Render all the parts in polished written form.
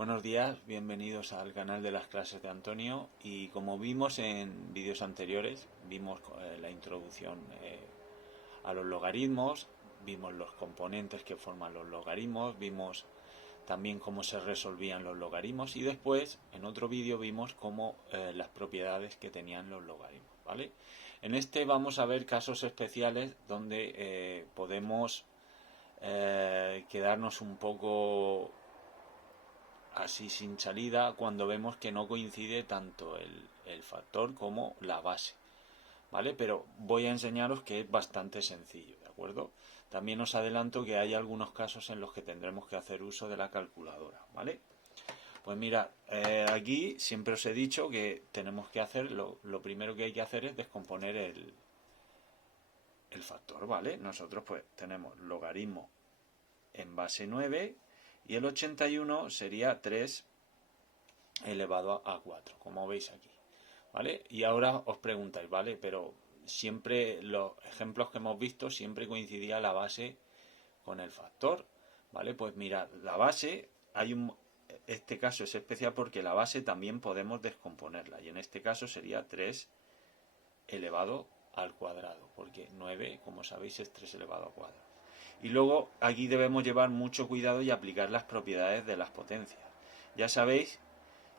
Buenos días, bienvenidos al canal de las clases de Antonio. Y como vimos en vídeos anteriores, vimos la introducción a los logaritmos, vimos los componentes que forman los logaritmos, vimos también cómo se resolvían los logaritmos y después en otro vídeo vimos cómo las propiedades que tenían los logaritmos, ¿vale? En este vamos a ver casos especiales donde podemos quedarnos un poco así sin salida cuando vemos que no coincide tanto el factor como la base, ¿vale? Pero voy a enseñaros que es bastante sencillo, ¿de acuerdo? También os adelanto que hay algunos casos en los que tendremos que hacer uso de la calculadora, ¿vale? Pues mirad, aquí siempre os he dicho que tenemos que hacer, lo primero que hay que hacer es descomponer el factor, ¿vale? Nosotros pues tenemos logaritmo en base 9 y el 81 sería 3 elevado a 4, como veis aquí, ¿vale? Y ahora os preguntáis, ¿vale? Pero siempre los ejemplos que hemos visto siempre coincidía la base con el factor, ¿vale? Pues mirad, la base, este caso es especial porque la base también podemos descomponerla y en este caso sería 3 elevado al cuadrado, porque 9, como sabéis, es 3 elevado a 4. Y luego aquí debemos llevar mucho cuidado y aplicar las propiedades de las potencias. Ya sabéis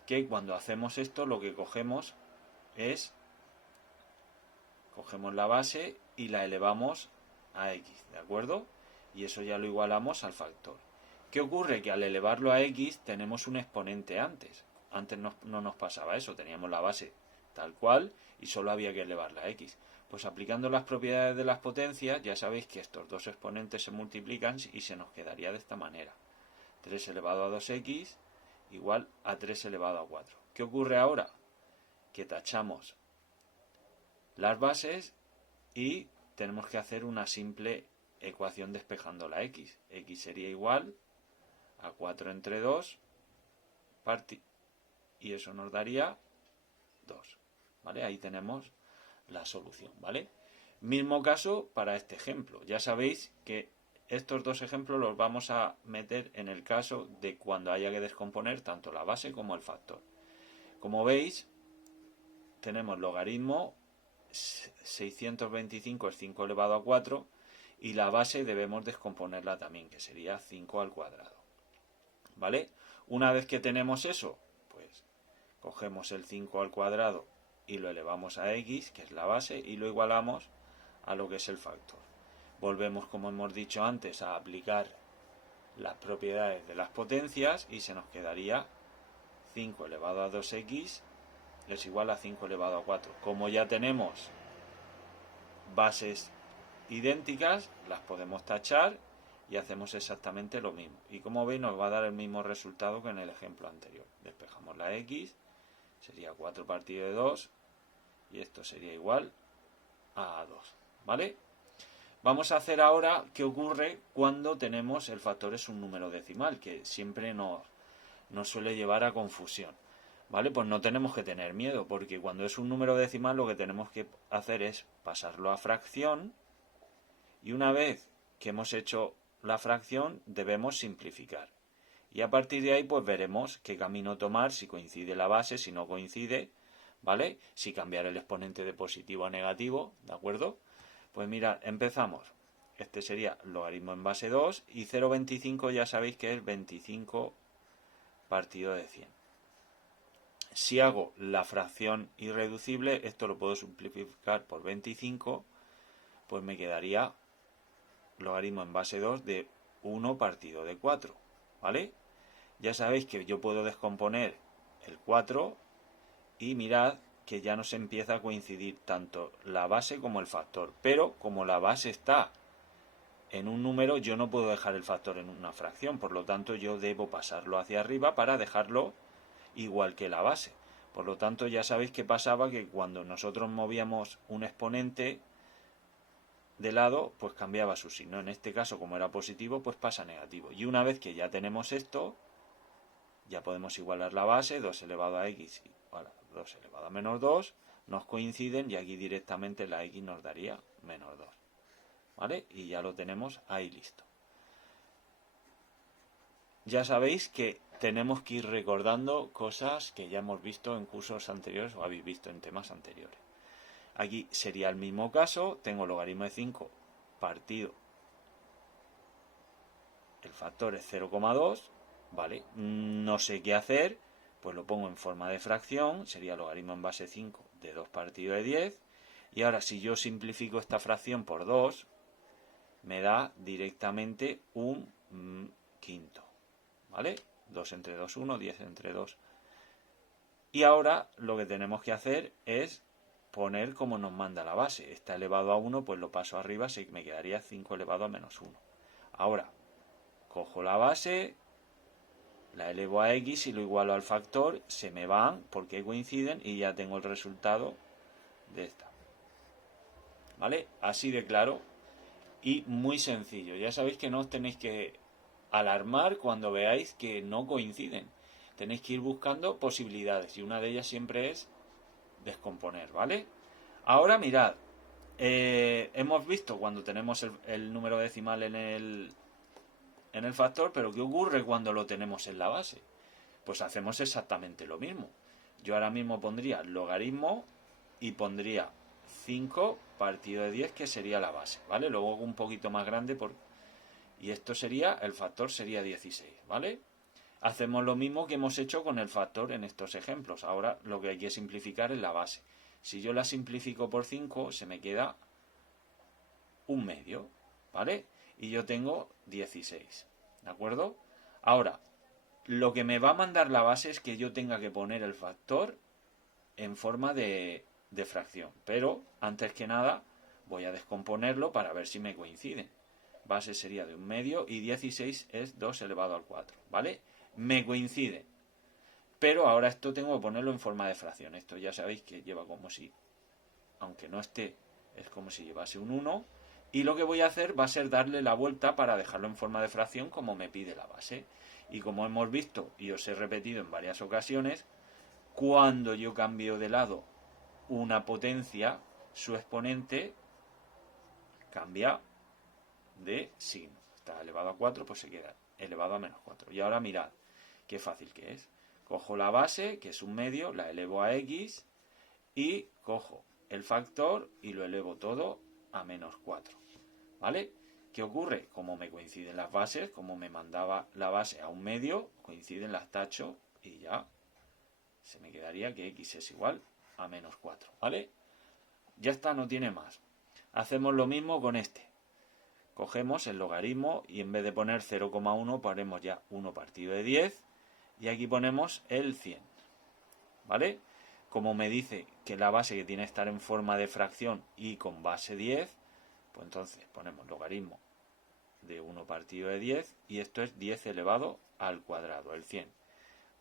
que cuando hacemos esto lo que cogemos la base y la elevamos a x, ¿de acuerdo? Y eso ya lo igualamos al factor. ¿Qué ocurre? Que al elevarlo a x tenemos un exponente antes. Antes no nos pasaba eso, teníamos la base tal cual y solo había que elevarla a x. Pues aplicando las propiedades de las potencias, ya sabéis que estos dos exponentes se multiplican y se nos quedaría de esta manera. 3 elevado a 2x igual a 3 elevado a 4. ¿Qué ocurre ahora? Que tachamos las bases y tenemos que hacer una simple ecuación despejando la x. X sería igual a 4 entre 2 y eso nos daría 2. ¿Vale? Ahí tenemos la solución, ¿vale? Mismo caso para este ejemplo. Ya sabéis que estos dos ejemplos los vamos a meter en el caso de cuando haya que descomponer tanto la base como el factor. Como veis, tenemos logaritmo 625 es 5 elevado a 4 y la base debemos descomponerla también, que sería 5 al cuadrado. ¿Vale? Una vez que tenemos eso, pues cogemos el 5 al cuadrado y lo elevamos a x, que es la base, y lo igualamos a lo que es el factor. Volvemos, como hemos dicho antes, a aplicar las propiedades de las potencias y se nos quedaría 5 elevado a 2x es igual a 5 elevado a 4. Como ya tenemos bases idénticas, las podemos tachar y hacemos exactamente lo mismo. Y como veis nos va a dar el mismo resultado que en el ejemplo anterior. Despejamos la x, sería 4 partido de 2 y esto sería igual a 2. ¿Vale? Vamos a hacer ahora qué ocurre cuando tenemos el factor es un número decimal, que siempre nos suele llevar a confusión. ¿Vale? Pues no tenemos que tener miedo, porque cuando es un número decimal lo que tenemos que hacer es pasarlo a fracción y una vez que hemos hecho la fracción debemos simplificar. Y a partir de ahí pues veremos qué camino tomar, si coincide la base, si no coincide, ¿vale? Si cambiar el exponente de positivo a negativo, ¿de acuerdo? Pues mirad, empezamos. Este sería logaritmo en base 2 y 0,25 ya sabéis que es 25 partido de 100. Si hago la fracción irreducible, esto lo puedo simplificar por 25, pues me quedaría logaritmo en base 2 de 1 partido de 4, ¿vale? Ya sabéis que yo puedo descomponer el 4 y mirad que ya nos empieza a coincidir tanto la base como el factor, pero como la base está en un número, yo no puedo dejar el factor en una fracción, por lo tanto yo debo pasarlo hacia arriba para dejarlo igual que la base. Por lo tanto, ya sabéis que pasaba que cuando nosotros movíamos un exponente de lado, pues cambiaba su signo. En este caso, como era positivo, pues pasa negativo. Y una vez que ya tenemos esto, ya podemos igualar la base, 2 elevado a x igual a 2 elevado a menos 2, nos coinciden y aquí directamente la x nos daría menos 2. ¿Vale? Y ya lo tenemos ahí listo. Ya sabéis que tenemos que ir recordando cosas que ya hemos visto en cursos anteriores o habéis visto en temas anteriores. Aquí sería el mismo caso, tengo logaritmo de 5 partido, el factor es 0,2, ¿vale? No sé qué hacer, pues lo pongo en forma de fracción, sería logaritmo en base 5 de 2 partido de 10, y ahora si yo simplifico esta fracción por 2, me da directamente un quinto, ¿vale? 2 entre 2, 1, 10 entre 2. Y ahora lo que tenemos que hacer es poner como nos manda la base. Está elevado a 1, pues lo paso arriba, así que me quedaría 5 elevado a menos 1. Ahora, cojo la base, la elevo a x y lo igualo al factor, se me van porque coinciden y ya tengo el resultado de esta. ¿Vale? Así de claro y muy sencillo. Ya sabéis que no os tenéis que alarmar cuando veáis que no coinciden. Tenéis que ir buscando posibilidades y una de ellas siempre es descomponer, ¿vale? Ahora mirad, hemos visto cuando tenemos el número decimal en el factor, pero ¿qué ocurre cuando lo tenemos en la base? Pues hacemos exactamente lo mismo. Yo ahora mismo pondría logaritmo y pondría 5 partido de 10, que sería la base, ¿vale? Luego un poquito más grande y esto sería, el factor sería 16, ¿vale? Hacemos lo mismo que hemos hecho con el factor en estos ejemplos. Ahora lo que hay que simplificar es la base. Si yo la simplifico por 5, se me queda un medio, ¿vale? Y yo tengo 16, ¿de acuerdo? Ahora, lo que me va a mandar la base es que yo tenga que poner el factor en forma de fracción. Pero, antes que nada, voy a descomponerlo para ver si me coinciden. Base sería de un medio y 16 es 2 elevado al 4, ¿vale? Me coincide. Pero ahora esto tengo que ponerlo en forma de fracción. Esto ya sabéis que lleva como si, aunque no esté, es como si llevase un 1. Y lo que voy a hacer va a ser darle la vuelta para dejarlo en forma de fracción como me pide la base. Y como hemos visto y os he repetido en varias ocasiones, cuando yo cambio de lado una potencia, su exponente cambia de signo. Está elevado a 4, pues se queda elevado a menos 4. Y ahora mirad qué fácil que es. Cojo la base, que es un medio, la elevo a x y cojo el factor y lo elevo todo a menos 4. ¿Vale? ¿Qué ocurre? Como me coinciden las bases, como me mandaba la base a un medio, coinciden, las tacho y ya se me quedaría que x es igual a menos 4. ¿Vale? Ya está, no tiene más. Hacemos lo mismo con este. Cogemos el logaritmo y en vez de poner 0,1 ponemos ya 1 partido de 10 y aquí ponemos el 100. ¿Vale? Como me dice que la base que tiene que estar en forma de fracción y con base 10, pues entonces ponemos logaritmo de 1 partido de 10 y esto es 10 elevado al cuadrado, el 100.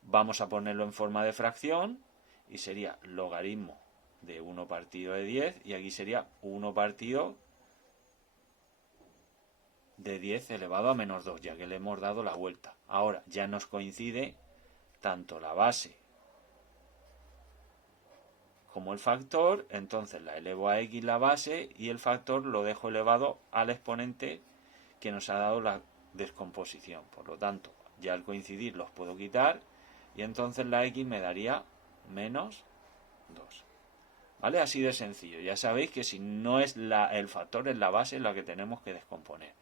Vamos a ponerlo en forma de fracción y sería logaritmo de 1 partido de 10 y aquí sería 1 partido de 10 elevado a menos 2, ya que le hemos dado la vuelta. Ahora ya nos coincide tanto la base como el factor, entonces la elevo a x la base y el factor lo dejo elevado al exponente que nos ha dado la descomposición. Por lo tanto, ya al coincidir los puedo quitar y entonces la x me daría menos 2. ¿Vale? Así de sencillo. Ya sabéis que si no es el factor, es la base la que tenemos que descomponer.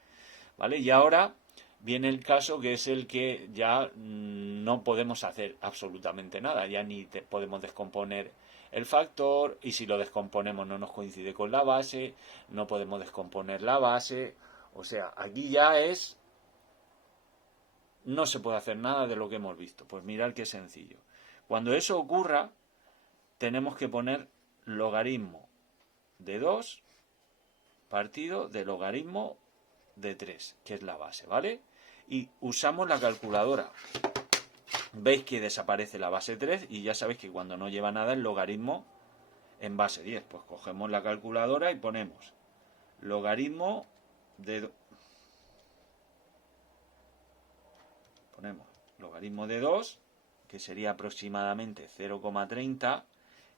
¿Vale? Y ahora viene el caso que es el que ya no podemos hacer absolutamente nada. Ya ni podemos descomponer el factor y si lo descomponemos no nos coincide con la base, no podemos descomponer la base. O sea, aquí ya no se puede hacer nada de lo que hemos visto. Pues mirad qué sencillo. Cuando eso ocurra, tenemos que poner logaritmo de 2 partido de logaritmo de 3, que es la base, ¿vale? Y usamos la calculadora. Veis que desaparece la base 3 y ya sabéis que cuando no lleva nada el logaritmo en base 10. Pues cogemos la calculadora y ponemos logaritmo de... Ponemos logaritmo de 2, que sería aproximadamente 0,30,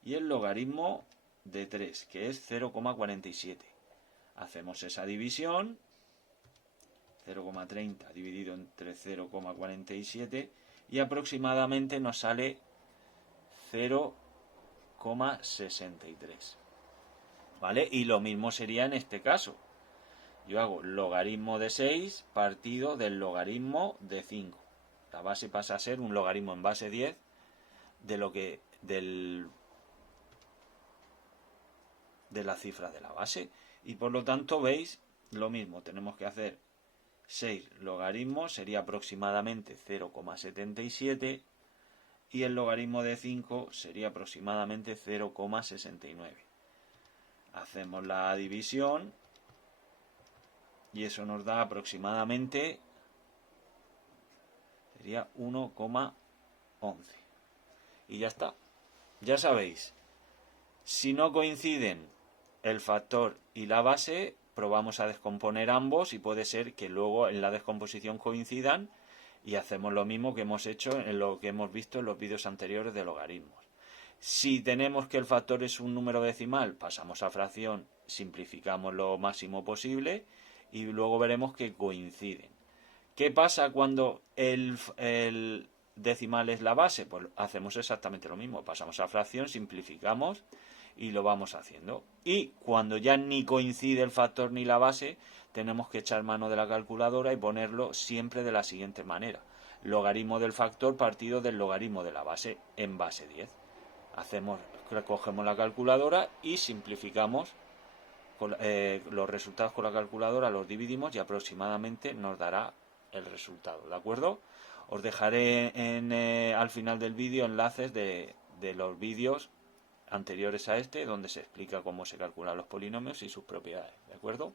y el logaritmo de 3, que es 0,47. Hacemos esa división, 0,30 dividido entre 0,47, y aproximadamente nos sale 0,63. ¿Vale? Y lo mismo sería en este caso. Yo hago logaritmo de 6 partido del logaritmo de 5. La base pasa a ser un logaritmo en base 10 de lo que de la cifra de la base. Y por lo tanto, veis, lo mismo, tenemos que hacer 6 logaritmos, sería aproximadamente 0,77, y el logaritmo de 5 sería aproximadamente 0,69. Hacemos la división y eso nos da aproximadamente, sería 1,11. Y ya está. Ya sabéis, si no coinciden el factor y la base, probamos a descomponer ambos y puede ser que luego en la descomposición coincidan y hacemos lo mismo que hemos hecho en lo que hemos visto en los vídeos anteriores de logaritmos. Si tenemos que el factor es un número decimal, pasamos a fracción, simplificamos lo máximo posible y luego veremos que coinciden. ¿Qué pasa cuando el decimal es la base? Pues hacemos exactamente lo mismo, pasamos a fracción, simplificamos y lo vamos haciendo. Y cuando ya ni coincide el factor ni la base, tenemos que echar mano de la calculadora y ponerlo siempre de la siguiente manera: logaritmo del factor partido del logaritmo de la base en base 10. Cogemos la calculadora y simplificamos los resultados con la calculadora, los dividimos y aproximadamente nos dará el resultado, ¿de acuerdo? Os dejaré al final del vídeo enlaces de los vídeos anteriores a este, donde se explica cómo se calculan los polinomios y sus propiedades, ¿de acuerdo?